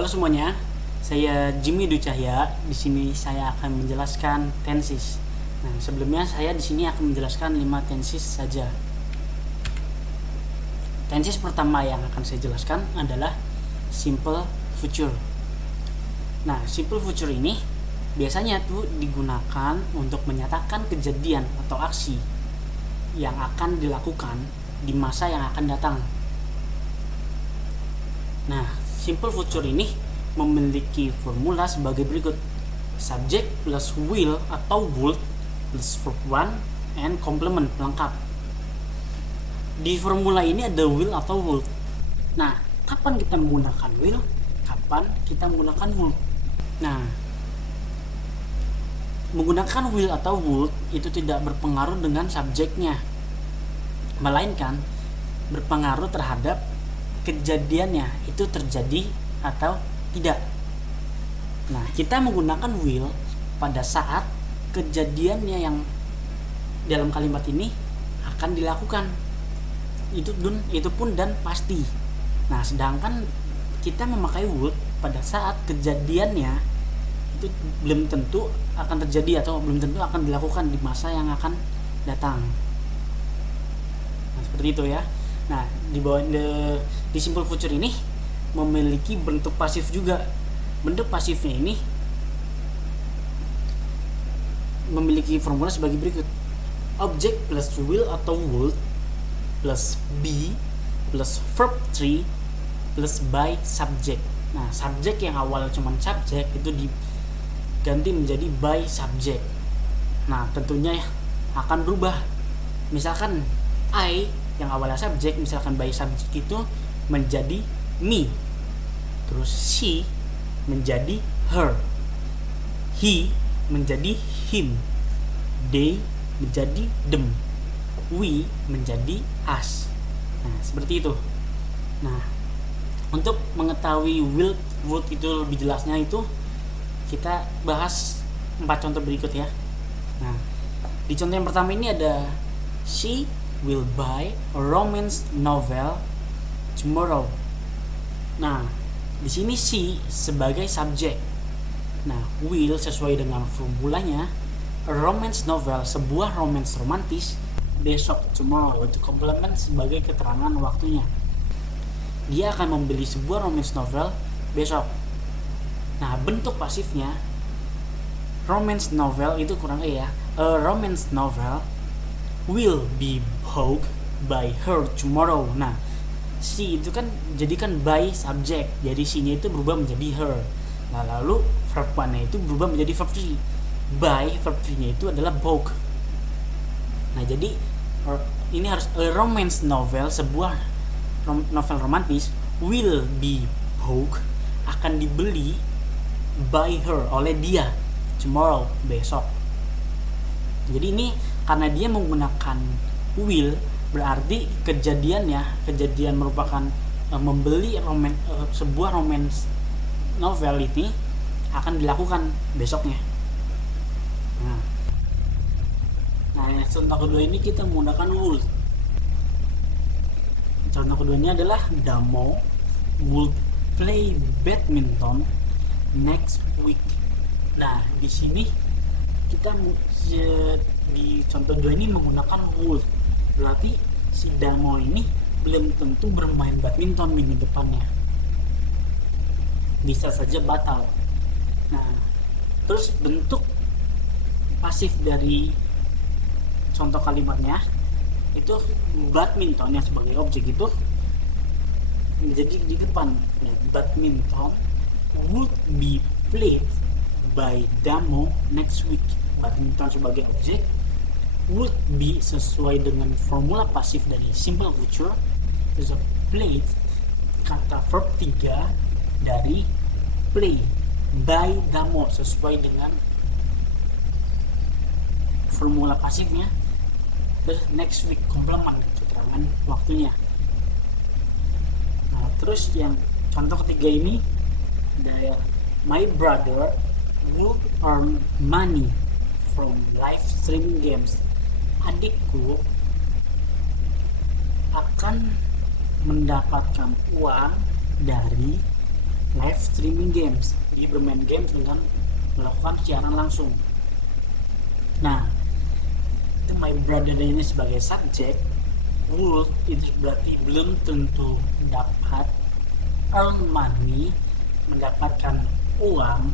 Halo semuanya, saya Jimmy Dwi Cahya. Di sini saya akan menjelaskan tenses. Nah, sebelumnya saya di sini akan menjelaskan 5 tenses saja. Tenses pertama yang akan saya jelaskan adalah simple future. Nah, simple future ini biasanya tuh digunakan untuk menyatakan kejadian atau aksi yang akan dilakukan di masa yang akan datang. Nah, simple future ini memiliki formula sebagai berikut: subject plus will atau would plus verb one and complement pelengkap. Di formula ini ada will atau would. Nah, kapan kita menggunakan will? Kapan kita menggunakan would? Nah, menggunakan will atau would itu tidak berpengaruh dengan subjeknya, melainkan berpengaruh terhadap kejadiannya itu terjadi atau tidak. Nah, kita menggunakan will pada saat kejadiannya yang dalam kalimat ini akan dilakukan. Itu pun dan pasti. Nah, sedangkan kita memakai would pada saat kejadiannya itu belum tentu akan terjadi atau belum tentu akan dilakukan di masa yang akan datang. Nah, seperti itu ya. Nah, di simple future ini memiliki bentuk pasif juga. Bentuk pasifnya ini memiliki formula sebagai berikut: object plus will atau would plus be plus verb 3 plus by subject. Nah, subject yang awal cuma subject itu diganti menjadi by subject. Nah, tentunya akan berubah. Misalkan I yang awalnya subjek, misalkan by subject itu menjadi me, terus she menjadi her, he menjadi him, they menjadi them, we menjadi us. Nah, seperti itu. Nah, untuk mengetahui will, would itu lebih jelasnya itu kita bahas 4 contoh berikut ya. Nah, di contoh yang pertama ini ada she will buy a romance novel tomorrow. Nah, di sini she sebagai subjek. Nah, will sesuai dengan formulanya a romance novel, sebuah romance romantis, besok tomorrow itu complement sebagai keterangan waktunya. Dia akan membeli sebuah romance novel besok. Nah, bentuk pasifnya romance novel itu kurang ya. A romance novel will be bought by her tomorrow. Nah, she itu kan jadikan by subject, jadi she-nya itu berubah menjadi her. Nah, lalu verb one-nya itu berubah menjadi verb 3. By verb 3-nya itu adalah bought. Nah, jadi ini harus a romance novel, sebuah novel romantis, will be bought, akan dibeli by her, oleh dia, tomorrow, besok. Jadi ini karena dia menggunakan will, berarti kejadian merupakan membeli sebuah romance novel ini akan dilakukan besoknya. Nah, contoh kedua ini kita menggunakan would. Contoh keduanya adalah Damo would play badminton next week. Nah, di sini kita di contoh 2 ini menggunakan would, berarti si Damo ini belum tentu bermain badminton minggu depannya, bisa saja batal. Nah, terus bentuk pasif dari contoh kalimatnya itu badminton yang sebagai objek itu menjadi di depan. Nah, badminton would be played by Damo next week. Badminton sebagai objek, would be sesuai dengan formula pasif dari simple future is played, kata verb 3 dari play, by Damo sesuai dengan formula pasifnya, terus next week complement keterangan waktunya. Nah, terus yang contoh ketiga ini ada my brother would earn money from live streaming games. Adikku akan mendapatkan uang dari live streaming games. Dia bermain games dengan melakukan siaran langsung. Nah, itu my brother ini sebagai subjek. Would itu berarti belum tentu dapat earn money, mendapatkan uang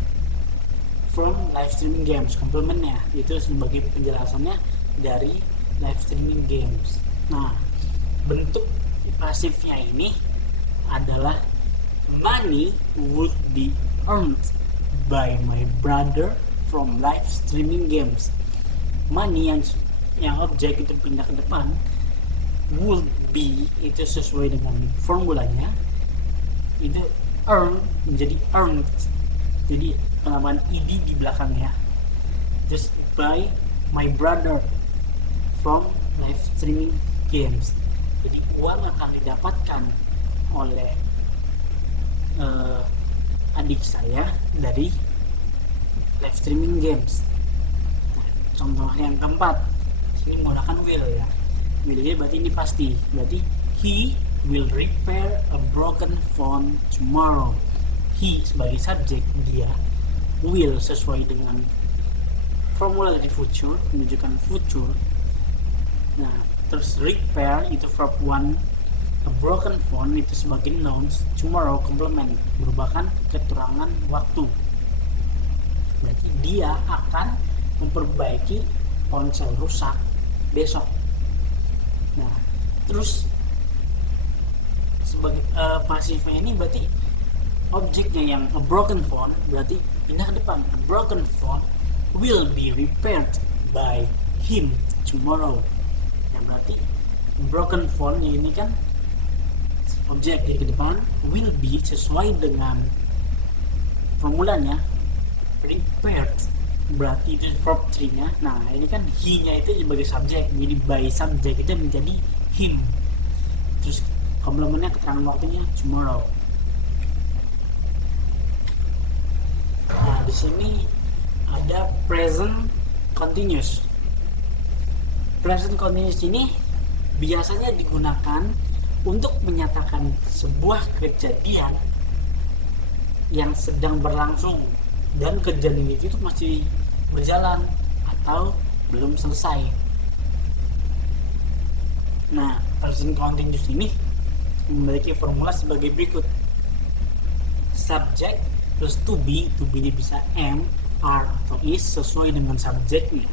from live streaming games. Komplementnya itu sebagai penjelasannya dari live streaming games. Nah, bentuk pasifnya ini adalah money would be earned by my brother from live streaming games. Money yang objek itu pindah ke depan, would be itu sesuai dengan formulanya, itu earn menjadi earned, jadi penambahan ed di belakangnya, just by my brother from live streaming games. Jadi uang akan didapatkan oleh adik saya dari live streaming games. Nah, contoh yang keempat, sini menggunakan will ya. Willnya berarti ini pasti, berarti he will repair a broken phone tomorrow. He sebagai subjek, dia, will sesuai dengan formula dari future, menunjukkan future. Nah, terus repair itu verb 1, a broken phone itu sebagai nouns, tomorrow complement merupakan keterangan waktu. Berarti dia akan memperbaiki ponsel rusak besok. Nah, terus sebagai pasifnya ini berarti objeknya yang a broken phone berarti pindah ke depan. A broken phone will be repaired by him tomorrow. Yang berarti broken phone ini kan objek di depan, will be sesuai dengan formulanya repaired, berarti itu verb 3-nya. Nah, ini kan he-nya itu sebagai subjek, jadi by subjek itu menjadi him. Terus komplementnya keterangan waktunya tomorrow. Nah, di sini ada present continuous. Present continuous ini biasanya digunakan untuk menyatakan sebuah kejadian yang sedang berlangsung dan kejadian itu masih berjalan atau belum selesai. Nah, present continuous ini memiliki formula sebagai berikut. Subject plus to be ini bisa am, are, atau is sesuai dengan subjeknya,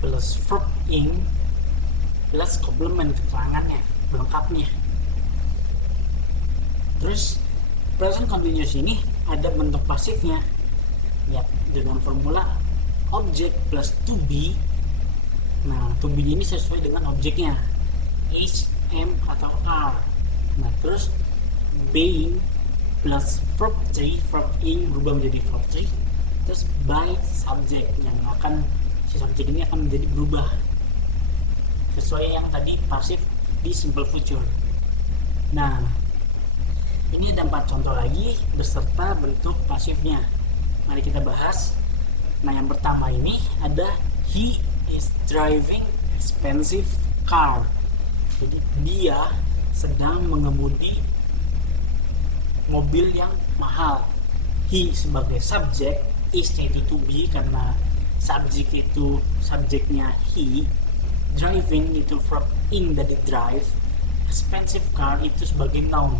plus verb in plus komplement keterangannya, pelengkapnya. Terus present continuous ini ada bentuk pasifnya ya, dengan formula object plus to be. Nah, to be ini sesuai dengan objeknya, is, am, atau are. Nah, terus being plus verb 3, verb in berubah menjadi verb 3, terus by subject yang akan, si subjek ini akan menjadi berubah sesuai yang tadi pasif di simple future. Nah, ini ada 4 contoh lagi beserta bentuk pasifnya. Mari kita bahas. Nah, yang pertama ini ada he is driving expensive car. Jadi dia sedang mengemudi mobil yang mahal. He sebagai subjek, is itu to be karena subjek itu subjeknya he, driving itu verb in dari drive, expensive car itu sebagai noun.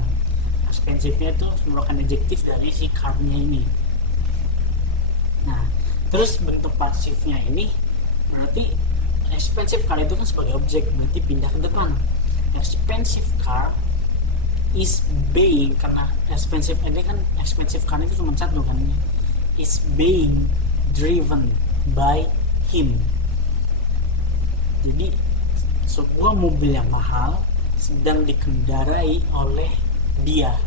Expensive-nya itu merupakan adjektif dari si car-nya ini. Nah, terus bentuk pasifnya ini berarti expensive car itu kan sebagai objek, berarti pindah ke depan. Expensive car is being, karena expensive ini kan expensive car itu cuma satu kan, is being driven by him. Jadi sebuah mobil yang mahal sedang dikendarai oleh dia.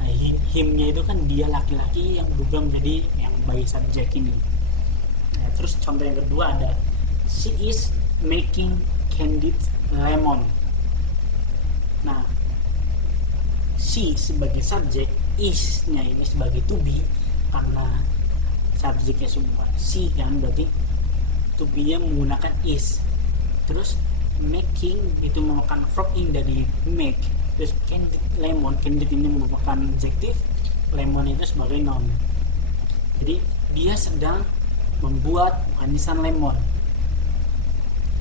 Nah, him-nya itu kan dia, laki-laki yang berubah menjadi yang by subject ini. Nah, terus contoh yang kedua ada she is making candied lemon. Nah, she sebagai subjek, is-nya ini sebagai to be karena subjeknya semua she kan, berarti to be-nya menggunakan is. Terus making itu merupakan verb in dari make, Terus candid ini merupakan adjektif, lemon itu sebagai noun. Jadi dia sedang membuat manisan lemon.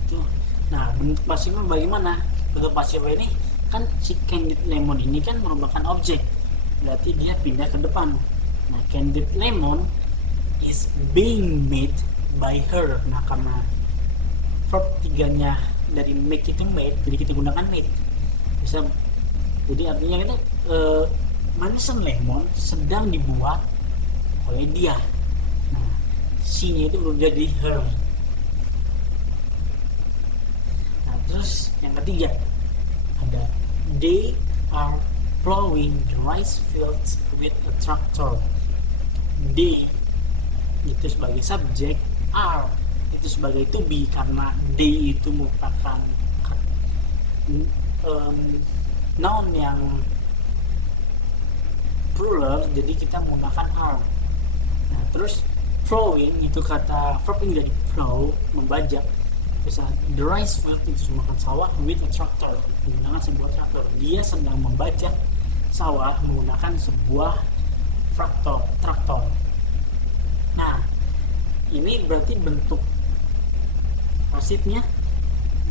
Itu. Nah, bentuk pasifnya bagaimana? Bentuk pasifnya ini kan si candid lemon ini kan merupakan objek. Berarti dia pindah ke depan. Nah, candid lemon is being made by her. Nah, karena verb 3-nya dari make itu made, jadi kita gunakan made. Bisa, jadi artinya itu manisan lemon sedang dibuat oleh dia. Nah, she-nya itu udah jadi her. Nah, terus yang ketiga ada they are plowing the rice fields with a tractor. They itu sebagai subjek, are itu sebagai to be karena they itu merupakan noun yang plural, jadi kita menggunakan are. Nah, terus plowing itu kata verb ini dari plow, membajak. Bisa the rice field itu merupakan sawah with a tractor, menggunakan sebuah traktor. Dia sedang membajak sawah menggunakan sebuah traktor. Nah, ini berarti bentuk pasifnya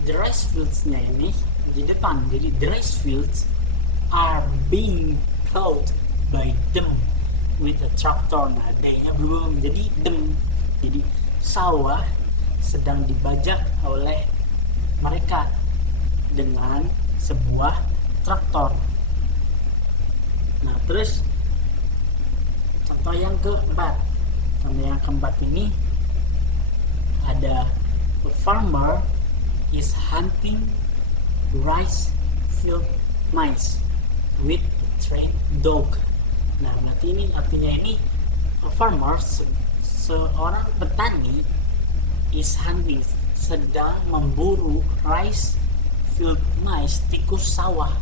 the rice fields-nya ini di depan. Jadi the rice fields are being plowed by them with a tractor. Nah, D-nya belum menjadi them. Jadi sawah sedang dibajak oleh mereka dengan sebuah traktor. Nah, terus contoh yang keempat. Contoh yang keempat ini ada a farmer is hunting rice field mice with a trained dog. Nah, berarti ini artinya ini a farmer, seorang petani, is hunting, sedang memburu rice field mice, tikus sawah,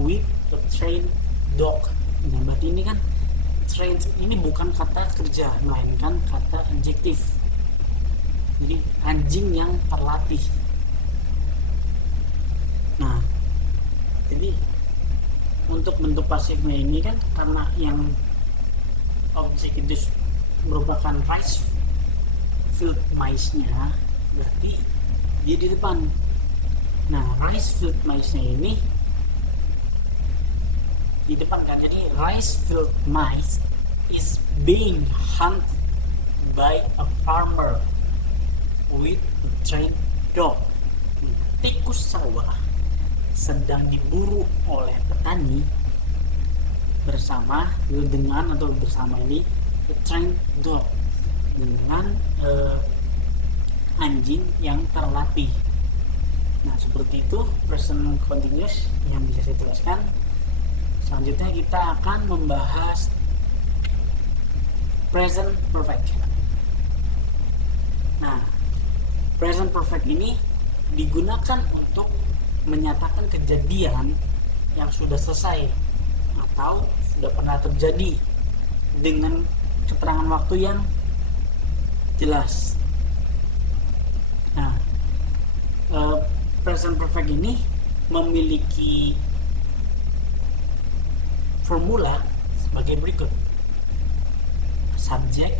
with a trained dog. Nah, berarti ini kan trained ini bukan kata kerja, melainkan kata adjektif. Jadi anjing yang terlatih. Nah, jadi untuk bentuk pasifnya ini kan karena yang objek itu merupakan rice field mice-nya, berarti dia di depan. Nah, rice field mice-nya ini di depan kan, jadi rice field mice is being hunted by a farmer with a trained dog. Tikus sawah sedang diburu oleh petani bersama ini a trained dog, dengan anjing yang terlatih. Nah, seperti itu present continuous yang bisa saya jelaskan. Selanjutnya kita akan membahas present perfect. Nah, present perfect ini digunakan untuk menyatakan kejadian yang sudah selesai atau sudah pernah terjadi dengan keterangan waktu yang jelas. Nah, present perfect ini memiliki formula sebagai berikut. Subjek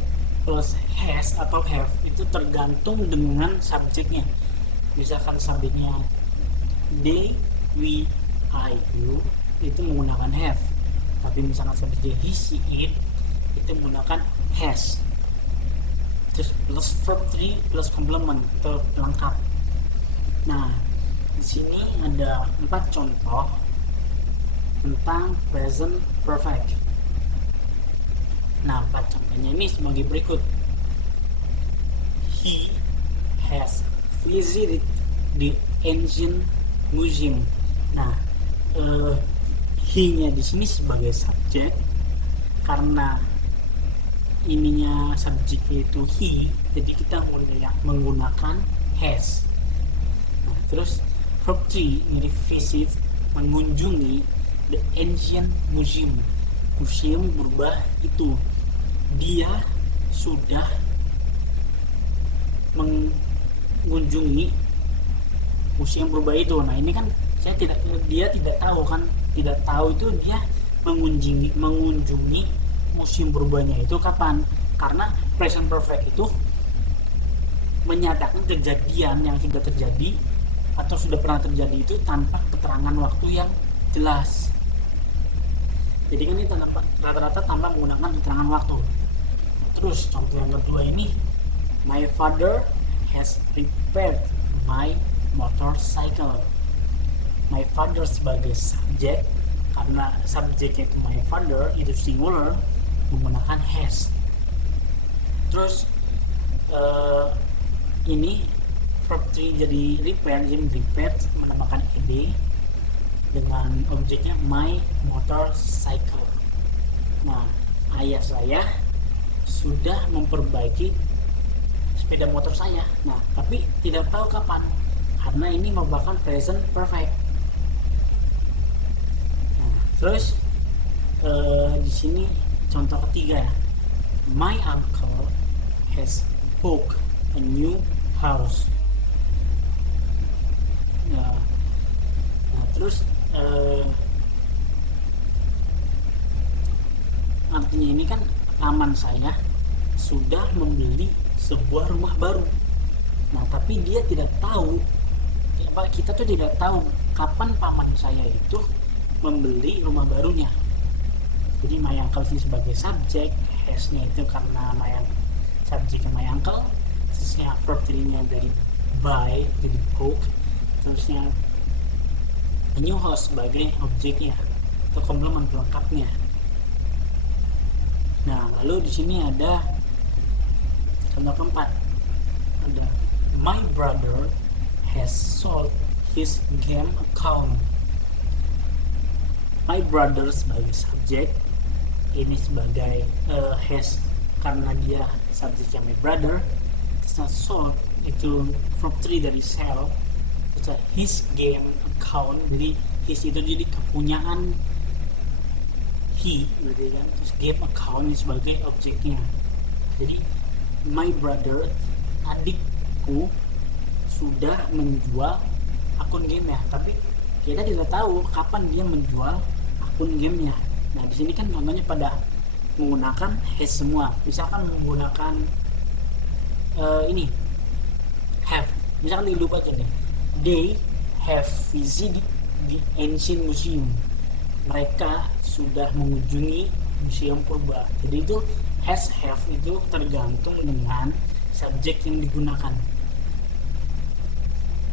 plus has atau have itu tergantung dengan subjeknya. Misalkan subjeknya they, we, I, you itu menggunakan have. Tapi misalkan subjeknya he, she, it itu menggunakan has. Terus plus verb 3 plus complement atau pelengkap. Nah, di sini ada 4 contoh tentang present perfect. Nah, 4 contohnya ini sebagai berikut. He has visited the ancient museum. Nah, he-nya di sini sebagai subjek karena ininya subjeknya itu he, jadi kita menggunakan has. Nah, terus verb 3 ini visit, mengunjungi the ancient museum. Museum berubah itu dia sudah mengunjungi museum berubah itu. Nah, ini kan Dia tidak tahu kan, tidak tahu itu dia mengunjungi museum purbanya itu kapan, karena present perfect itu menyatakan kejadian yang sudah terjadi atau sudah pernah terjadi itu tanpa keterangan waktu yang jelas. Jadi kan ini rata-rata tanpa menggunakan keterangan waktu. Terus contoh yang kedua ini, my father has repaired my motorcycle. My father sebagai subjek, karena subjeknya itu my father itu singular, menggunakan has. Terus ini verb 3 jadi repair, jadi repair menambahkan ed dengan objeknya my motorcycle. Nah, ayah saya sudah memperbaiki sepeda motor saya. Nah, tapi tidak tahu kapan, karena ini merupakan present perfect. Nah, terus di sini contoh ketiga ya, my uncle has bought a new house. Nah terus artinya ini kan paman saya sudah membeli sebuah rumah baru. Nah tapi dia tidak tahu, kita tuh tidak tahu kapan paman saya itu membeli rumah barunya. Jadi my uncle ini sebagai subjek, has-nya itu karena subjeknya my uncle, terusnya verb 3-nya dari buy jadi book, terusnya a new house sebagai objeknya atau komplement pelengkapnya. Nah, lalu di sini ada contoh keempat, ada my brother has sold his game account. My brother sebagai subjek, ini sebagai has karena dia subjeknya my brother. Terus sold itu verb 3 dari sell, terus his game account, jadi his itu jadi kepunyaan he berarti kan, terus game account ini sebagai objeknya. Jadi my brother, adikku, sudah menjual akun game ya, tapi kita tidak tahu kapan dia menjual akun gamenya. Nah di sini kan contohnya pada menggunakan has semua, misalkan menggunakan ini have, misalkan lupa aja nih, they have visited the ancient museum. Mereka sudah mengunjungi museum purba. Jadi itu has, have itu tergantung dengan subjek yang digunakan.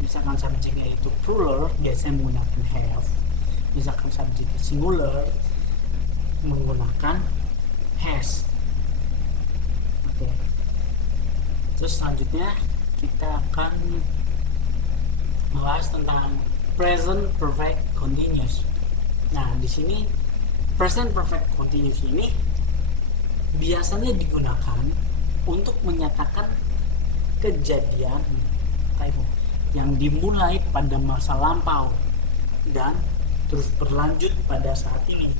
Misalkan subjeknya itu plural, biasanya menggunakan have. Misalkan subjeknya singular, menggunakan has. Oke. Terus selanjutnya kita akan membahas tentang present perfect continuous. Nah, di sini present perfect continuous ini biasanya digunakan untuk menyatakan kejadian yang dimulai pada masa lampau dan terus berlanjut pada saat ini.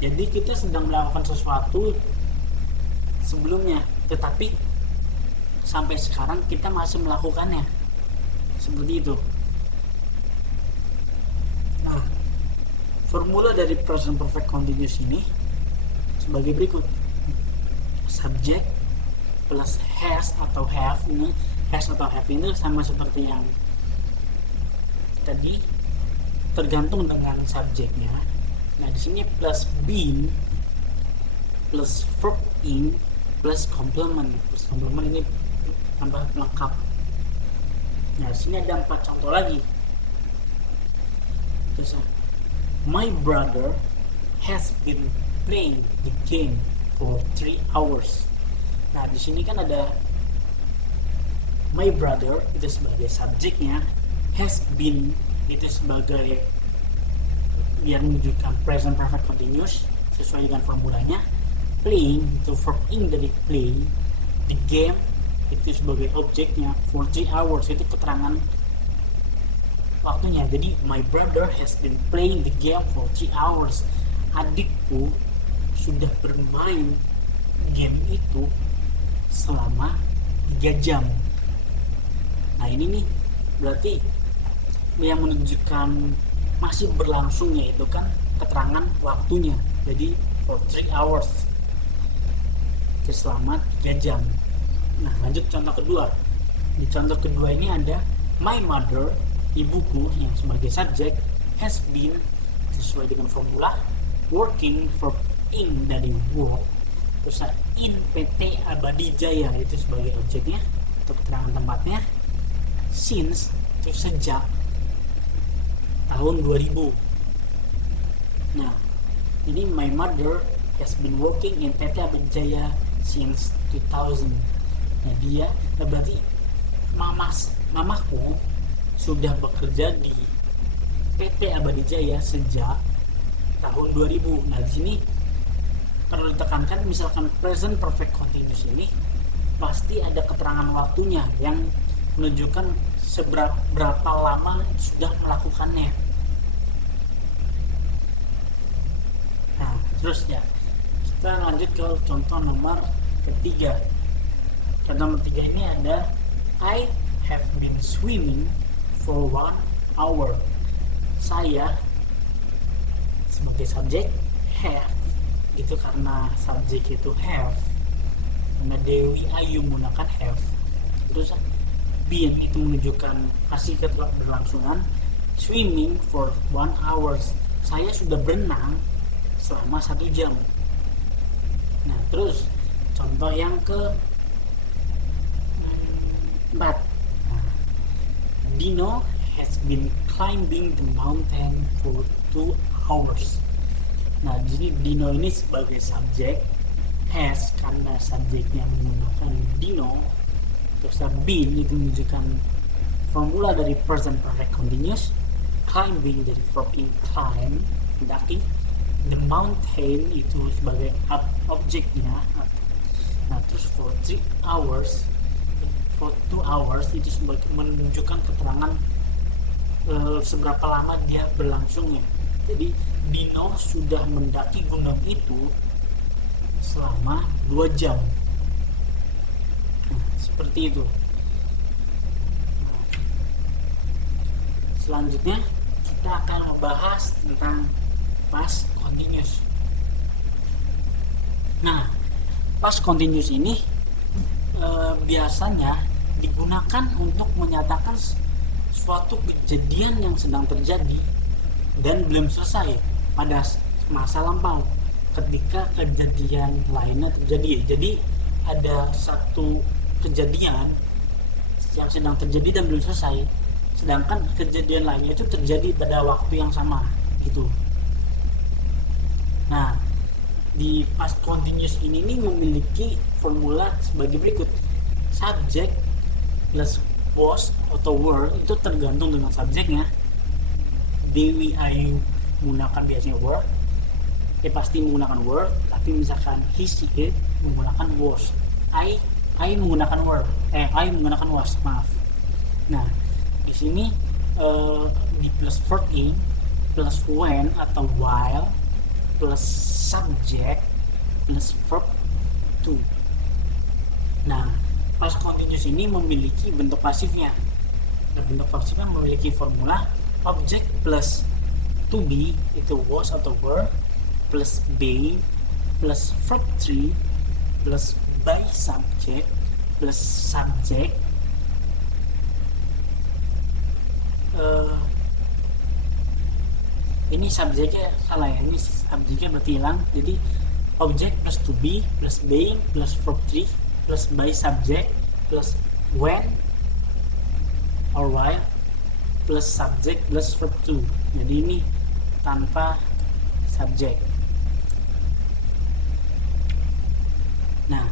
Jadi kita sedang melakukan sesuatu sebelumnya, tetapi sampai sekarang kita masih melakukannya, seperti itu. Nah, formula dari present perfect continuous ini sebagai berikut: subject plus has atau have ini, has atau have ini sama seperti yang tadi, tergantung dengan subjeknya. Nah, di sini plus been plus verb in plus complement. Plus complement ini tambah pelengkap. Nah, di sini ada 4 contoh lagi. Terus, my brother has been playing the game for 3 hours. Nah, di sini kan ada my brother itu sebagai subjeknya, has been itu sebagai biar menunjukkan present perfect continuous sesuai dengan formulanya, playing itu verb in dari play, the game itu sebagai objeknya, for 3 hours itu keterangan waktunya. Jadi my brother has been playing the game for 3 hours. Adikku sudah bermain game itu selama 3 jam. Nah ini nih berarti yang menunjukkan masih berlangsungnya itu kan keterangan waktunya, jadi for 3 hours, selama 3 jam. Nah, lanjut contoh kedua. Di contoh kedua ini ada my mother, ibuku yang sebagai subjek, has been sesuai dengan formula working verb in dari work, terus in PT Abadi Jaya itu sebagai objeknya atau keterangan tempatnya, since itu sejak tahun 2000. Nah, ini my mother has been working in PT Abadi Jaya since 2000. Nah, berarti mamaku sudah bekerja di PT Abadi Jaya sejak tahun 2000. Nah, di sini perlu ditekankan, misalkan present perfect continuous ini pasti ada keterangan waktunya yang menunjukkan berapa lama sudah melakukannya. Nah, terus ya, kita lanjut ke contoh nomor ketiga. Contoh nomor 3 ini ada I have been swimming for 1 hour. Saya sebagai subjek have, itu karena subjek itu have, karena Dewi Ayu menggunakan have. Terus been itu menunjukkan masih keberlangsungan, swimming for 1 hour. Saya sudah berenang selama 1 jam. Nah, terus contoh yang keempat. Dino has been climbing the mountain for 2 hours. Nah, jadi Dino ini sebagai subjek, has karena subjeknya menggunakan Dino, terus been itu menunjukkan formula dari present perfect continuous, climbing dari verb in climb, mendaki, the mountain itu sebagai objeknya. Nah, terus for 3 hours, for 2 hours itu sebagai menunjukkan keterangan seberapa lama dia berlangsungnya. Jadi Dino sudah mendaki gunung itu selama 2 jam. Nah, seperti itu. Selanjutnya kita akan membahas tentang past continuous. Nah, past continuous ini biasanya digunakan untuk menyatakan suatu kejadian yang sedang terjadi dan belum selesai pada masa lampau ketika kejadian lainnya terjadi. Jadi ada satu kejadian yang sedang terjadi dan belum selesai, sedangkan kejadian lainnya itu terjadi pada waktu yang sama gitu. Nah, di past continuous ini memiliki formula sebagai berikut. Subject plus was atau were itu tergantung dengan subjeknya. Dewi Ayu menggunakan biasanya were, pasti menggunakan were, tapi misalkan he she it menggunakan was. I menggunakan were, I menggunakan was, maaf. Nah, di sini di plus verb in plus when atau while plus subject plus verb to. Nah, past continuous ini memiliki bentuk pasifnya. Dan bentuk pasifnya memiliki formula object plus to be itu was atau were plus be plus verb 3 plus by subject plus subject ini subjeknya salah ya, ini subjeknya berarti hilang. Jadi object plus to be plus being plus verb 3 plus by subject plus when or while plus subject plus verb 2. Jadi ini tanpa subjek. Nah,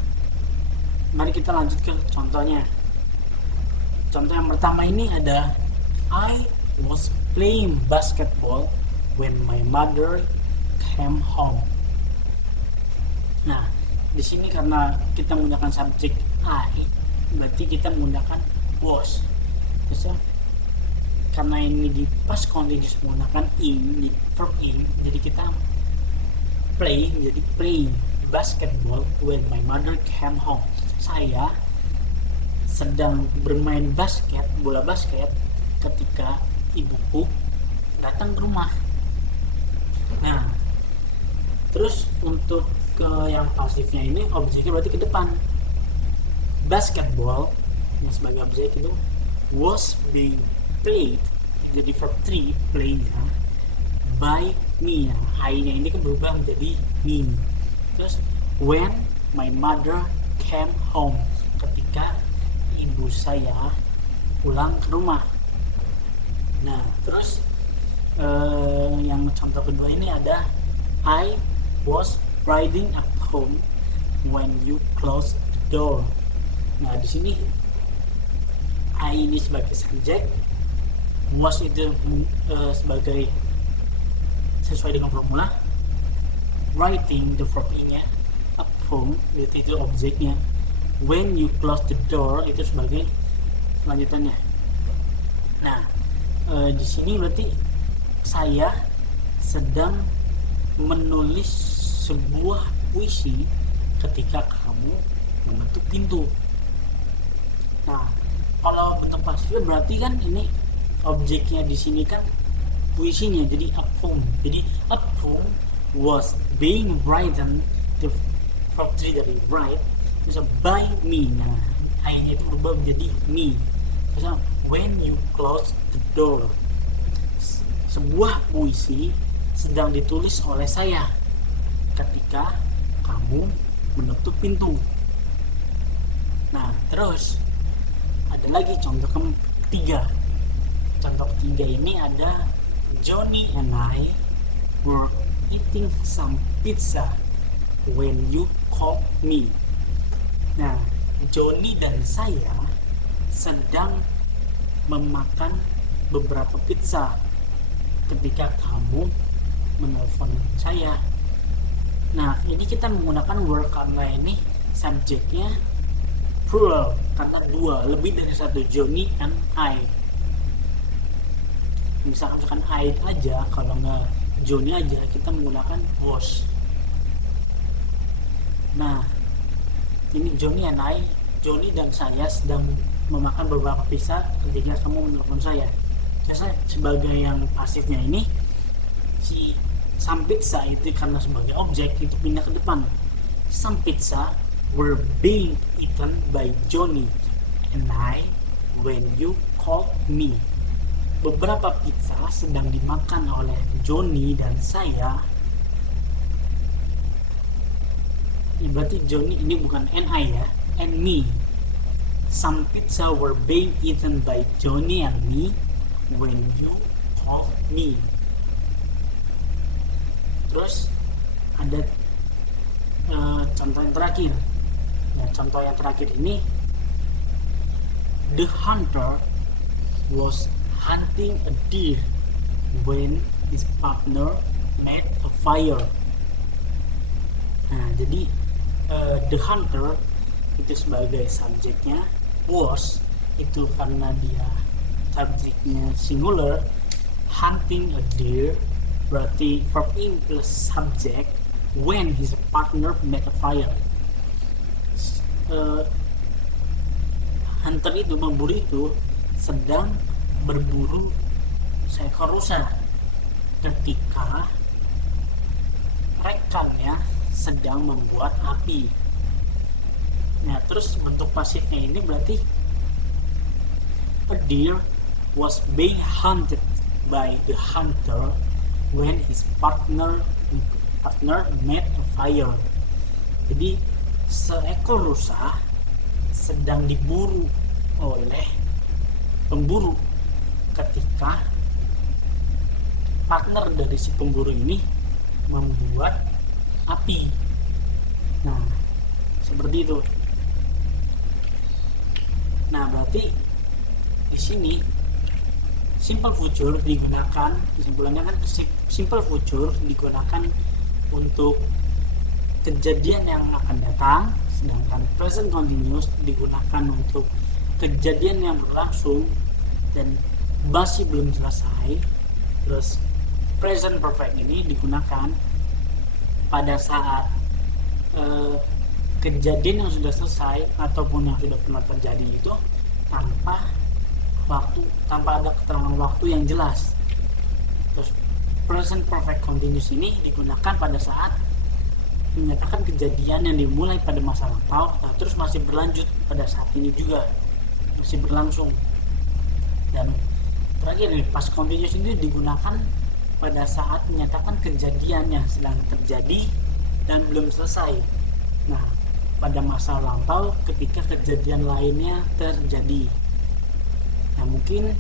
mari kita lanjut ke contohnya. Contoh yang pertama ini ada I was playing basketball when my mother came home. Nah, di sini karena kita menggunakan subjek I, berarti kita menggunakan was. Terus karena ini di past continuous menggunakan in, di verb in, jadi kita play menjadi playing basketball when my mother came home. Saya sedang bermain bola basket ketika ibuku datang ke rumah. Nah, terus untuk ke yang pasifnya ini objeknya berarti ke depan. Basketball yang sebagai objek itu was being played, jadi verb 3 play-nya by me. I-nya ini kan berubah menjadi me. Terus when my mother came home, ketika ibu saya pulang ke rumah. Nah, terus yang contoh kedua ini ada I was riding at home when you closed the door. Nah, di sini I ini sebagai subjek, was itu sebagai sesuai dengan formula, writing the verb nya, at home itu objeknya, when you close the door itu sebagai lanjutannya. Nah, di sini berarti saya sedang menulis sebuah puisi ketika kamu mengetuk pintu. Nah, kalau bentuk pasifnya berarti kan ini objeknya di sini kan puisinya, jadi at home. Jadi at home was being written, the verb 3 dari write bisa by me. Nah, I-nya itu berubah menjadi me. Misalnya when you close the door, sebuah puisi sedang ditulis oleh saya ketika kamu menutup pintu. Nah, terus ada lagi contoh ketiga. Contoh ketiga ini ada Johnny and I were eating some pizza when you called me. Nah, Johnny dan saya sedang memakan beberapa pizza ketika kamu menelpon saya. Nah, ini kita menggunakan were karena ini subjeknya plural, karena dua, lebih dari satu, Johnny and I. Misalkan I aja, kalau nggak Johnny aja, kita menggunakan was. Nah, ini Johnny and I, Johnny dan saya sedang memakan beberapa pizza ketika kamu menelpon saya. Saya sebagai yang pasifnya ini, si some pizza itu karena sebagai objek itu pindah ke depan. Some pizza were being eaten by Johnny and I when you called me. Beberapa pizza sedang dimakan oleh Johnny dan saya. Ya, berarti Johnny ini bukan and I ya, and me. Some pizza were being eaten by Johnny and me when you called me. Terus ada contoh yang terakhir. Nah, contoh yang terakhir ini, the hunter was hunting a deer when his partner made a fire. Nah, jadi the hunter itu sebagai subjeknya, was itu karena dia subjeknya singular, hunting a deer berarti verb in plus subject, when his partner made a fire. Hunter itu, memburu itu, sedang berburu seekor rusa ketika rekannya sedang membuat api. Nah, terus bentuk pasifnya ini berarti a deer was being hunted by the hunter when his partner made a fire. Jadi seekor rusa sedang diburu oleh pemburu ketika partner dari si pemburu ini membuat api. Nah, seperti itu. Nah, berarti di sini simple future digunakan, kesimpulannya kan simple future digunakan untuk kejadian yang akan datang, sedangkan present continuous digunakan untuk kejadian yang berlangsung dan masih belum selesai. Terus present perfect ini digunakan pada saat kejadian yang sudah selesai ataupun yang sudah pernah terjadi itu tanpa waktu tanpa ada keterangan waktu yang jelas. Terus present perfect continuous ini digunakan pada saat menyatakan kejadian yang dimulai pada masa lampau atau terus masih berlanjut pada saat ini juga, masih berlangsung. Dan terakhir nih, past continuous ini digunakan pada saat menyatakan kejadian yang sedang terjadi dan belum selesai. Nah, pada masa lampau ketika kejadian lainnya terjadi. Nah, mungkin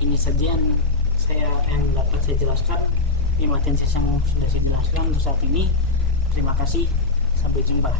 ini saja yang dapat saya jelaskan. Ini materi yang sudah saya jelaskan untuk saat ini. Terima kasih, sampai jumpa.